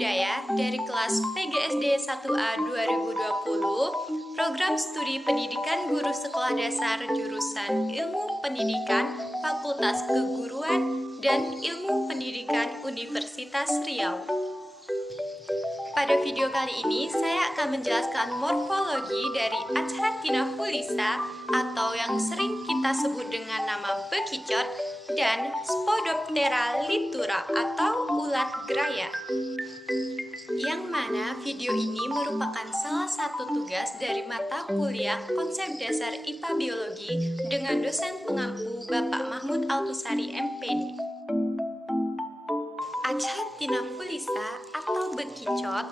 Budaya dari kelas PGSD 1A 2020, Program Studi Pendidikan Guru Sekolah Dasar jurusan Ilmu Pendidikan, Fakultas Keguruan, dan Ilmu Pendidikan Universitas Riau. Pada video kali ini, saya akan menjelaskan morfologi dari Achatina fulisa atau yang sering kita sebut dengan nama bekicot dan Spodoptera litura atau ulat geraya. Yang mana video ini merupakan salah satu tugas dari mata kuliah konsep dasar IPA Biologi dengan dosen pengampu Bapak Mahmud Altusari MPD. Achatina fulisa atau bekicot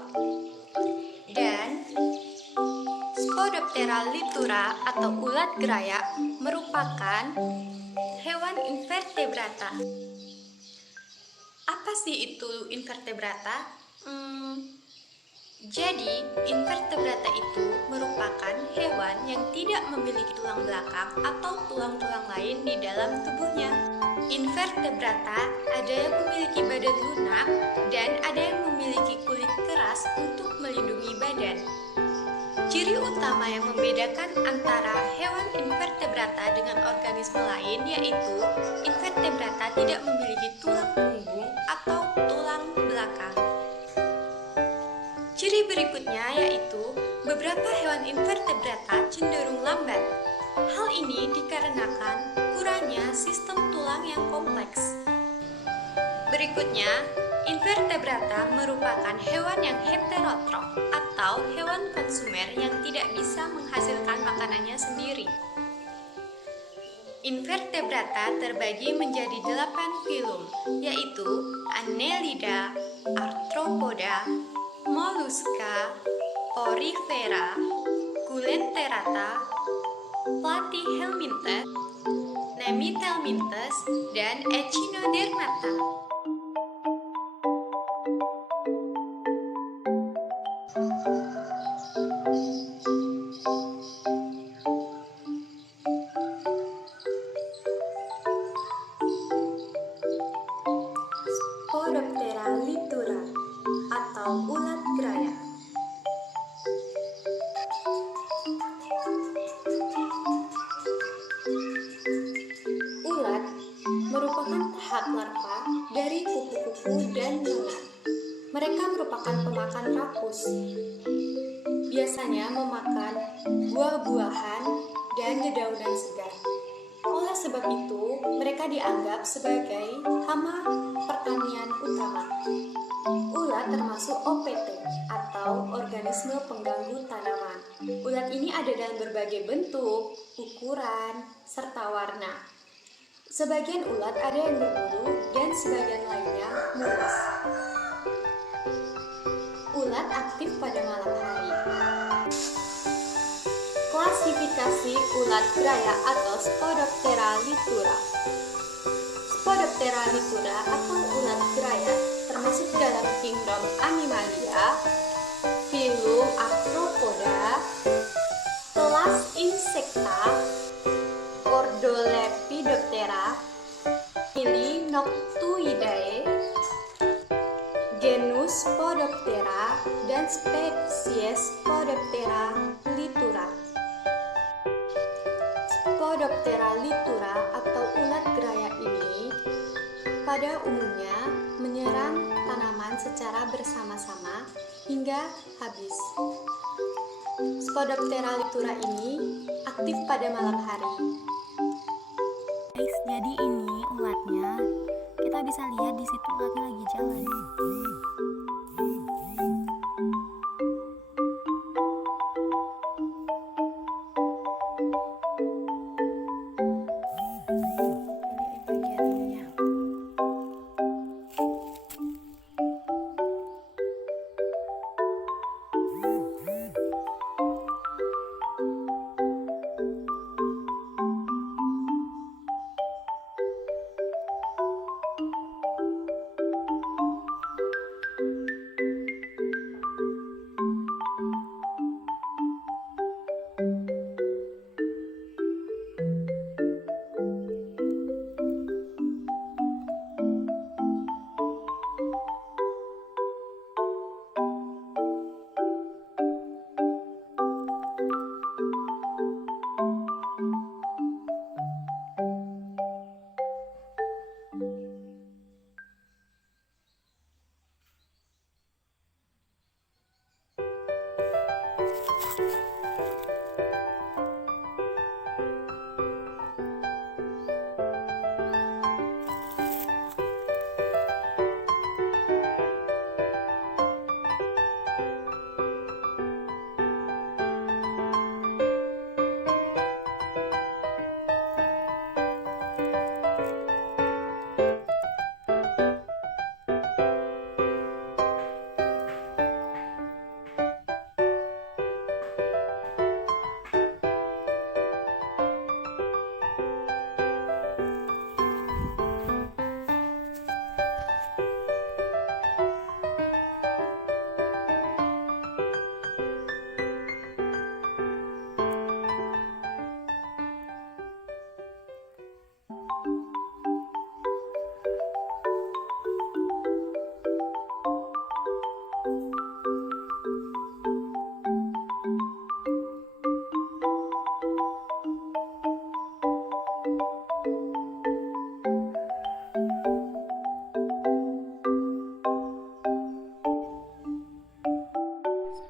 dan Spodoptera litura atau ulat geraya merupakan hewan invertebrata. Apa sih itu invertebrata? Jadi, invertebrata itu merupakan hewan yang tidak memiliki tulang belakang atau tulang-tulang lain di dalam tubuhnya. Invertebrata ada yang memiliki badan lunak dan ada yang memiliki kulit keras untuk melindungi badan. Ciri utama yang membedakan antara hewan invertebrata dengan organisme lain yaitu invertebrata tidak memiliki tulang punggung atau tulang belakang. Ciri berikutnya yaitu beberapa hewan invertebrata cenderung lambat. Hal ini dikarenakan kurangnya sistem tulang yang kompleks. Berikutnya, invertebrata merupakan hewan yang heterotrof atau hewan konsumer yang tidak bisa menghasilkan makanannya sendiri. Invertebrata terbagi menjadi 8 filum, yaitu Annelida, Arthropoda, Mollusca, Porifera, Coelenterata, Platyhelminthes, Nemithelminthes, dan Echinodermata. Spodoptera litura atau ulat geraya. Ulat merupakan tahap larva dari kupu-kupu dan nyamuk. Mereka merupakan pemakan rakus. Biasanya memakan buah-buahan dan dedaunan segar. Oleh sebab itu, mereka dianggap sebagai hama pertanian utama. Ulat termasuk OPT atau organisme pengganggu tanaman. Ulat ini ada dalam berbagai bentuk, ukuran, serta warna. Sebagian ulat ada yang berbulu dan sebagian lainnya mulus. Ulat aktif pada malam hari. Klasifikasi ulat geraya atau Spodoptera litura. Spodoptera litura atau ulat geraya termasuk dalam kingdom Animalia, filum Arthropoda, kelas Insecta, ordo Lepidoptera, famili Noctuidae, genus Spodoptera, dan spesies Spodoptera litura. Spodoptera litura atau ulat geraya ini pada umumnya menyerang tanaman secara bersama-sama hingga habis. Spodoptera litura ini aktif pada malam hari. Guys, jadi ini ulatnya. Kita bisa lihat di situ ulatnya lagi jalan.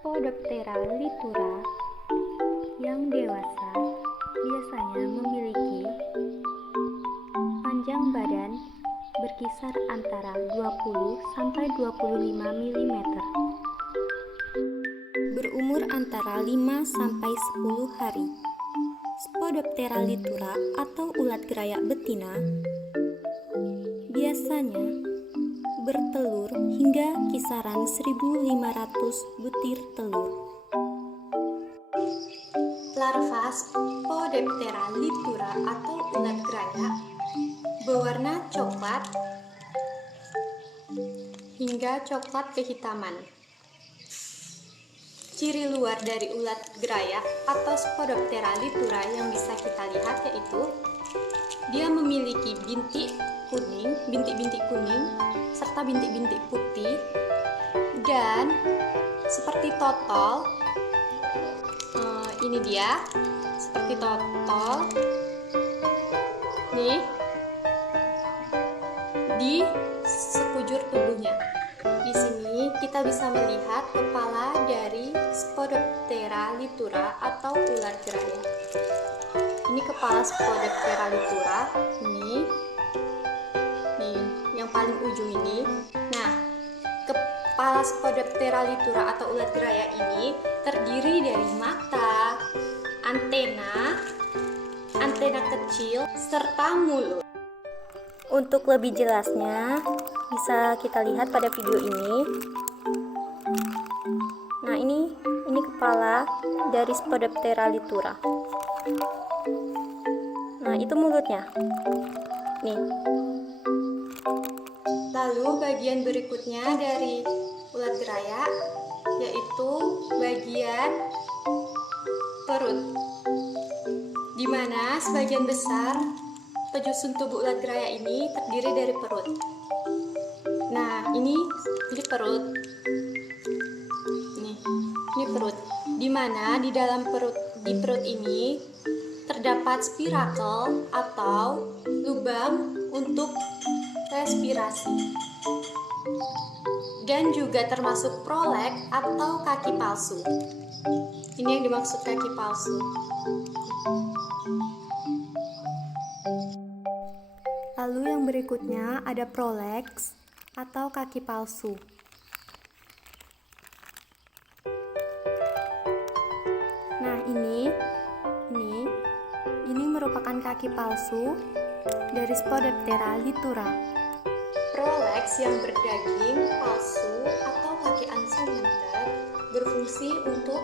Spodoptera litura yang dewasa biasanya memiliki panjang badan berkisar antara 20 sampai 25 mm. Berumur antara 5 sampai 10 hari. Spodoptera litura atau ulat gerayak betina biasanya bertelur hingga kisaran 1.500 butir telur. Larva Spodoptera litura atau ulat gerayak berwarna coklat hingga coklat kehitaman. Ciri luar dari ulat gerayak atau Spodoptera litura yang bisa kita lihat yaitu dia memiliki bintik-bintik kuning serta bintik-bintik putih, dan seperti totol, ini dia seperti totol nih di sekujur tubuhnya. Di sini kita bisa melihat kepala dari Spodoptera litura atau ulat gerayak. Ini kepala Spodoptera litura, nih yang paling ujung ini. Nah, kepala Spodoptera litura atau ulat gerayak ini terdiri dari mata, antena kecil, serta mulut. Untuk lebih jelasnya, bisa kita lihat pada video ini. Nah, ini kepala dari Spodoptera litura. Nah, itu mulutnya. Nih. Lalu bagian berikutnya dari ulat gerayak yaitu bagian perut, di mana sebagian besar penyusun tubuh ulat gerayak ini terdiri dari perut. Nah, ini perut. Ini perut, di mana di perut ini terdapat spirakel atau lubang untuk respirasi, dan juga termasuk prolek atau kaki palsu. Ini yang dimaksud kaki palsu. Lalu yang berikutnya ada proleks atau kaki palsu. Nah, ini merupakan kaki palsu dari Spodoptera litura. Proleks yang berdaging palsu atau kaki ansometer berfungsi untuk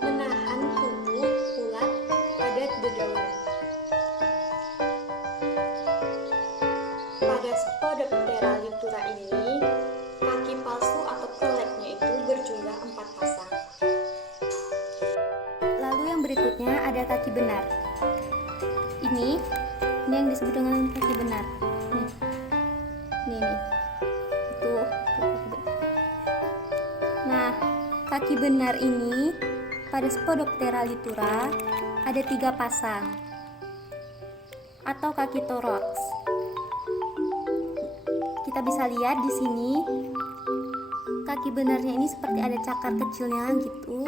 menahan tubuh ulat pada dedaunan. Pada Spodoptera litura ini, kaki palsu atau proleknya itu berjumlah 4 pasang. Lalu yang berikutnya ada kaki benar. Ini yang disebut dengan kaki benar. Nih. Itu kaki benar. Nah, kaki benar ini pada Spodoptera litura ada 3 pasang atau kaki toraks. Kita bisa lihat di sini kaki benarnya ini seperti ada cakar kecilnya gitu.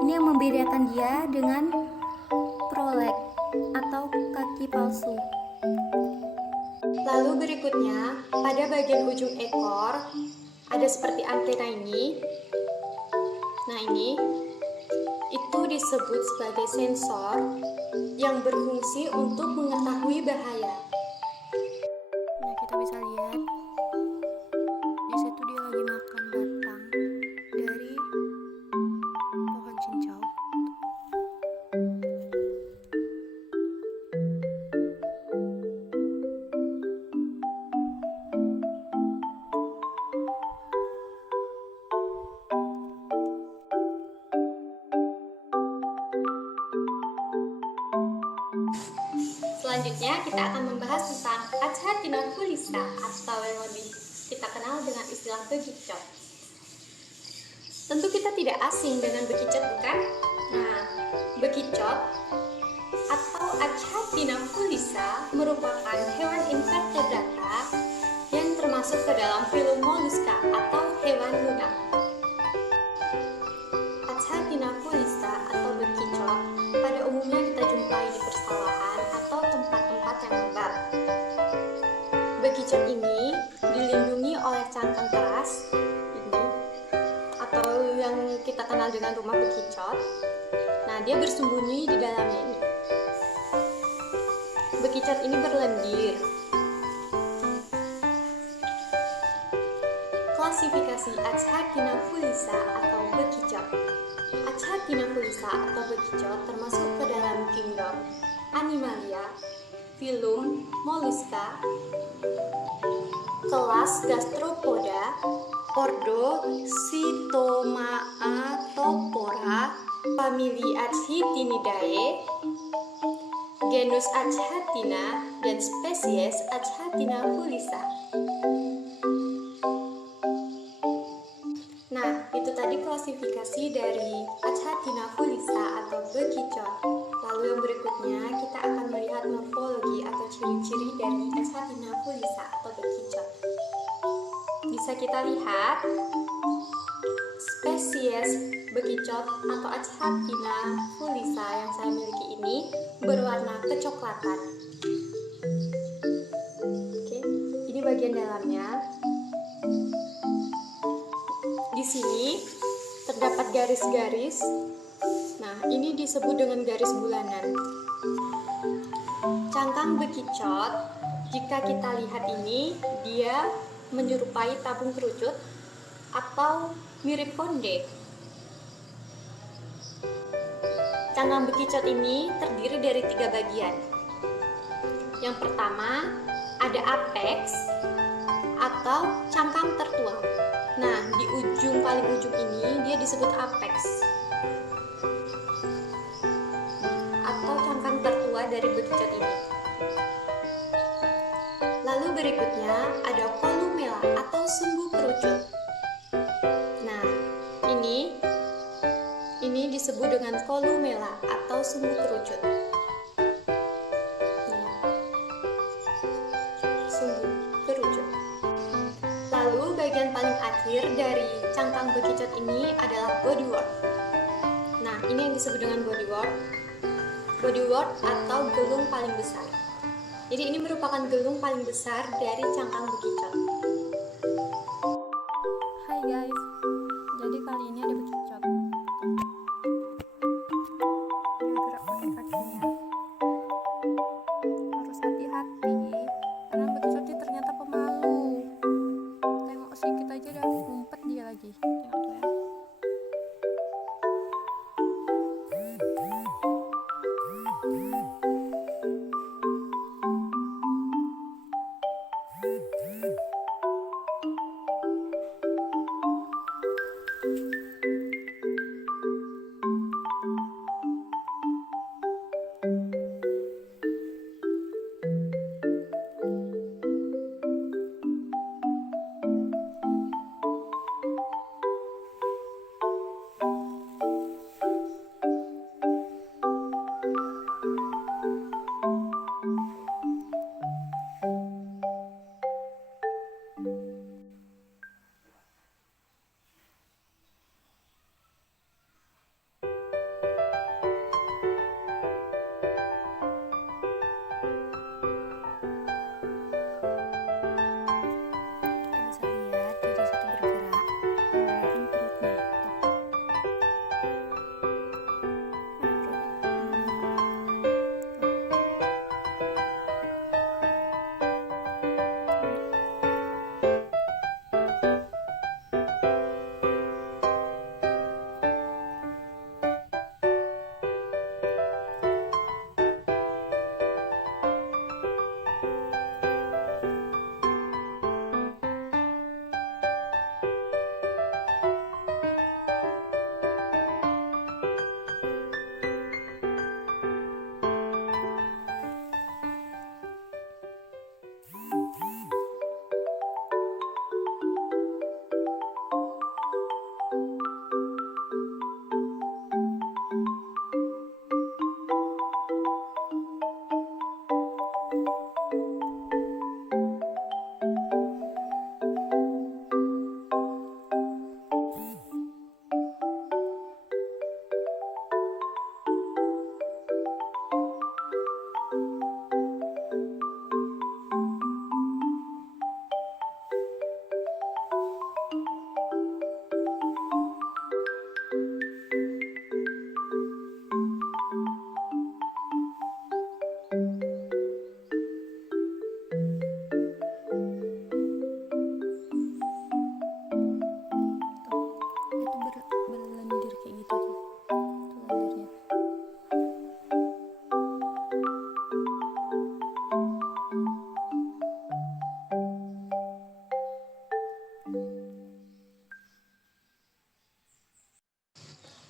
Ini yang membedakan dia dengan proleg atau kaki palsu. Lalu berikutnya, pada bagian ujung ekor ada seperti antena ini. Nah, ini itu disebut sebagai sensor yang berfungsi untuk mengetahui bahaya. Nah, kita bisa lihat di situ dia lagi makan batang dari pohon cincau. Selanjutnya kita akan membahas tentang Achatina fulisa atau yang lebih kita kenal dengan istilah bekicot. Tentu kita tidak asing dengan bekicot, bukan? Nah, bekicot atau Achatina fulisa merupakan hewan invertebrata yang termasuk ke dalam filum Mollusca atau hewan lunak. Achatina fulisa atau bekicot pada umumnya kita jumpai di persawahan atau tempat-tempat yang lembab. Bekicot ini dilindungi oleh cangkang keras ini atau yang kita kenal dengan rumah bekicot. Nah, dia bersembunyi di dalamnya ini. Bekicot ini berlendir. Klasifikasi Achatina fulisa atau bekicot. Achatina fulisa atau bekicot termasuk ke dalam kingdom Animalia, filum Mollusca, kelas Gastropoda, ordo Cytomaatopora, famili Achitinidae, genus Achatina, dan spesies Achatina fulisa. Nah, itu tadi klasifikasi dari Achatina fulisa atau bekicot. Lalu yang berikutnya kita akan melihat morfologi atau ciri-ciri dari Achatina fulisa atau bekicot. Bisa kita lihat spesies bekicot atau Achatina fulisa yang saya miliki ini berwarna kecoklatan. Oke, ini bagian dalamnya. Di sini terdapat garis-garis. Nah, ini disebut dengan garis bulanan. Cangkang bekicot, jika kita lihat ini, dia menyerupai tabung kerucut atau mirip konde. Cangkang bekicot ini terdiri dari 3 bagian. Yang pertama, ada apex atau cangkang tertua. Nah, di paling ujung ini dia disebut apex atau cangkang tertua dari bekicot ini. Lalu berikutnya ada columella atau sumbu kerucut. Nah, ini disebut dengan columella atau sumbu kerucut. Nah, sumbu kerucut. Lalu bagian paling akhir dari cangkang bekicot ini adalah bodyworm. Nah, ini yang disebut dengan bodyworm. Bodyworm atau gelung paling besar. Jadi ini merupakan gelung paling besar dari cangkang bekicot. Hai guys, jadi kali ini ada bekicot. Dia gerak pakai kakinya. Harus hati-hati, karena bekicot ini ternyata pemalu. Tengok sedikit aja dah ngumpet dia lagi. Tengok tuh ya.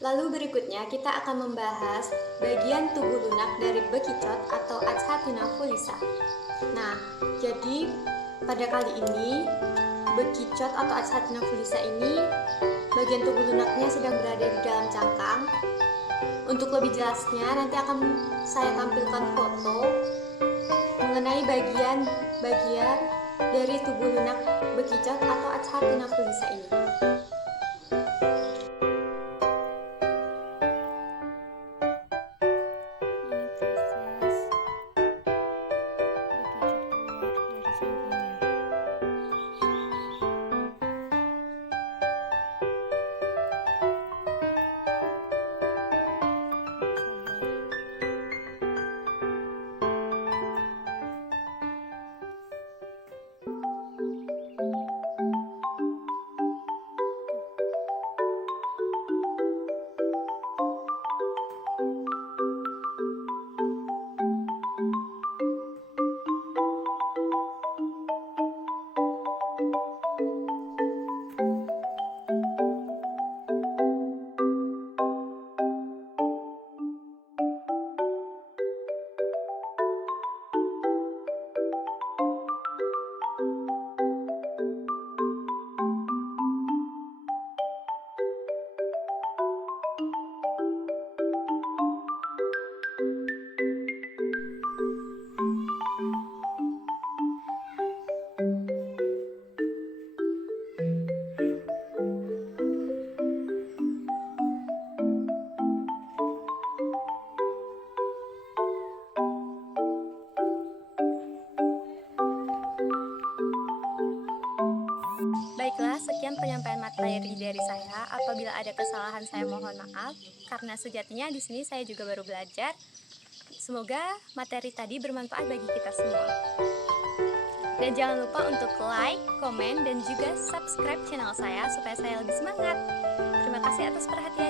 Lalu berikutnya kita akan membahas bagian tubuh lunak dari bekicot atau Achatina fuliza. Nah, jadi pada kali ini bekicot atau Achatina fuliza ini bagian tubuh lunaknya sedang berada di dalam cangkang. Untuk lebih jelasnya nanti akan saya tampilkan foto mengenai bagian dari tubuh lunak bekicot atau Achatina fuliza ini. Baiklah, sekian penyampaian materi dari saya. Apabila ada kesalahan, saya mohon maaf, karena sejatinya di sini saya juga baru belajar. Semoga materi tadi bermanfaat bagi kita semua. Dan jangan lupa untuk like, komen, dan juga subscribe channel saya supaya saya lebih semangat. Terima kasih atas perhatiannya.